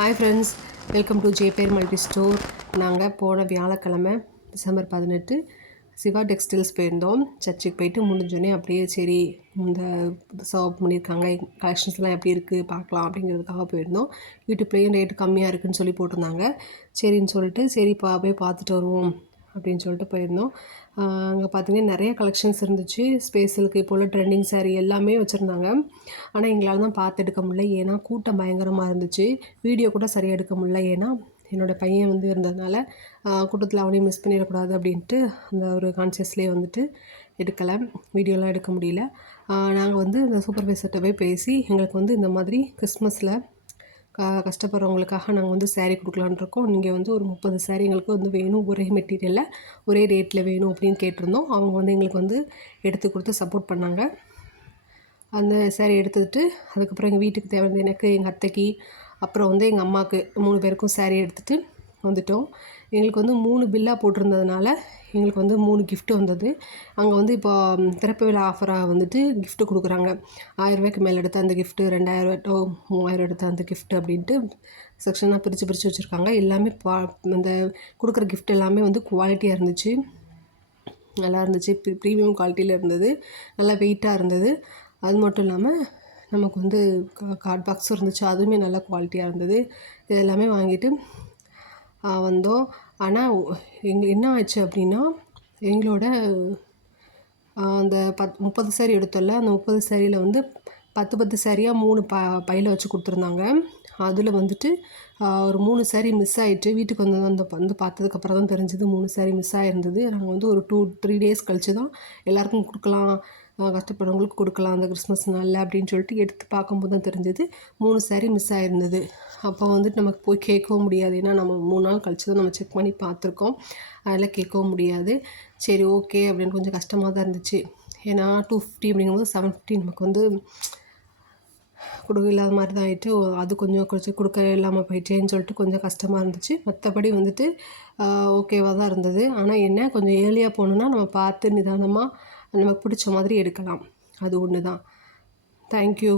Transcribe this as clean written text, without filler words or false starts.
Hi friends, welcome to ஜேபேர் multi store. நாங்கள் போன வியாழக்கிழமை டிசம்பர் 18 சிவா டெக்ஸ்டைல்ஸ் போயிருந்தோம். சர்ச்சுக்கு போயிட்டு முடிஞ்சோடனே அப்படியே சரி இந்த சர்வ் பண்ணியிருக்காங்க கலெக்ஷன்ஸ்லாம் எப்படி இருக்குது பார்க்கலாம் அப்படிங்கிறதுக்காக போயிருந்தோம். யூடியூப்லேயும் ரேட்டு கம்மியாக இருக்குதுன்னு சொல்லி போட்டிருந்தாங்க. சரின்னு சொல்லிட்டு போய் பார்த்துட்டு வருவோம் அப்படின்னு சொல்லிட்டு போயிருந்தோம். அங்கே பார்த்திங்கன்னா நிறைய கலெக்ஷன்ஸ் இருந்துச்சு. ஸ்பேஷலுக்கு இப்போ உள்ள ட்ரெண்டிங் சாரீ எல்லாமே வச்சுருந்தாங்க. ஆனால் எங்களால் தான் பார்த்து எடுக்க முடியல, ஏன்னா கூட்டம் பயங்கரமாக இருந்துச்சு. வீடியோ கூட சரியாக எடுக்க முடியல, ஏன்னா என்னோடய பையன் இருந்ததுனால கூட்டத்தில் அவனையும் மிஸ் பண்ணிடக்கூடாது அப்படின்ட்டு அந்த ஒரு கான்சியஸ்லேயே எடுக்கலை, வீடியோலாம் எடுக்க முடியல. நாங்கள் இந்த சூப்பர்வைசர்கிட்ட போய் பேசி எங்களுக்கு இந்த மாதிரி கிறிஸ்மஸில் கஷ்டப்படுறவங்களுக்காக நாங்கள் சாரீ கொடுக்கலான்னு இருக்கோம். நீங்கள் ஒரு 30 சாரீ எங்களுக்கு வேணும், ஒரே மெட்டீரியலில் ஒரே ரேட்டில் வேணும் அப்படின்னு கேட்டிருந்தோம். அவங்க எங்களுக்கு எடுத்து கொடுத்து சப்போர்ட் பண்ணாங்க. அந்த சாரீ எடுத்துக்கிட்டு அதுக்கப்புறம் எங்கள் வீட்டுக்கு தேவையான எனக்கு, எங்கள் அத்தைக்கு, அப்புறம் எங்கள் அம்மாவுக்கு 3 பேருக்கும் சாரீ எடுத்துகிட்டு வந்துட்டோம். எங்களுக்கு 3 பில்லாக போட்டிருந்ததுனால எங்களுக்கு 3 கிஃப்ட்டு வந்தது. அங்கே இப்போ திறப்பு விழா ஆஃபராக கிஃப்ட்டு கொடுக்குறாங்க. 1000 ரூபாய்க்கு மேலே எடுத்த அந்த கிஃப்ட்டு, 2000 டோ 3000 எடுத்த அந்த கிஃப்ட்டு அப்படின்ட்டு செக்ஷனாக பிரித்து வச்சுருக்காங்க. எல்லாமே அந்த கொடுக்குற கிஃப்ட் எல்லாமே குவாலிட்டியாக இருந்துச்சு, நல்லா இருந்துச்சு. ப்ரீமியம் குவாலிட்டியில் இருந்தது, நல்லா வெயிட்டாக இருந்தது. அது மட்டும் இல்லாமல் நமக்கு கார்ட் பாக்ஸும் இருந்துச்சு, அதுவுமே நல்ல குவாலிட்டியாக இருந்தது. இது எல்லாமே வாங்கிட்டு வந்தோம். ஆனால் என்ன ஆச்சு அப்படின்னா, எங்களோட அந்த 30 சாரீ எடுத்தோம்ல, அந்த 30 சாரியில் 10 சாரியாக 3 பையில் வச்சு கொடுத்துருந்தாங்க. அதில் ஒரு 3 சாரீ மிஸ் ஆகிட்டு வீட்டுக்கு பார்த்ததுக்கப்புறம் தான் தெரிஞ்சது 3 சாரீ மிஸ் ஆகிருந்தது. நாங்கள் ஒரு 2-3 டேஸ் கழித்து தான் எல்லாேருக்கும் கொடுக்கலாம், கஷ்டப்படுறவங்களுக்கு கொடுக்கலாம் அந்த கிறிஸ்மஸ் நாளில் அப்படின்னு சொல்லிட்டு எடுத்து பார்க்கும்போது தான் தெரிஞ்சது 3 சாரீ மிஸ் ஆகிருந்தது. அப்போ நமக்கு போய் கேட்கவும் முடியாது, ஏன்னா நம்ம 3 நாள் கழித்து தான் நம்ம செக் பண்ணி பார்த்துருக்கோம், அதெல்லாம் கேட்கவும் முடியாது. சரி ஓகே அப்படின்னு கொஞ்சம் கஷ்டமாக தான் இருந்துச்சு. ஏன்னா 250 அப்படிங்கும்போது 750 நமக்கு கொடுக்க இல்லாத மாதிரி தான் ஆகிட்டு, அது கொஞ்சம் கொடுக்க இல்லாமல் போயிட்டேன்னு சொல்லிட்டு கொஞ்சம் கஷ்டமாக இருந்துச்சு. மற்றபடி ஓகேவாக தான் இருந்தது. ஆனால் என்ன, கொஞ்சம் ஏர்லியாக போனோன்னா நம்ம பார்த்து நிதானமாக நமக்கு பிடிச்ச மாதிரி எடுக்கலாம், அது ஒன்று தான். தேங்க்யூ.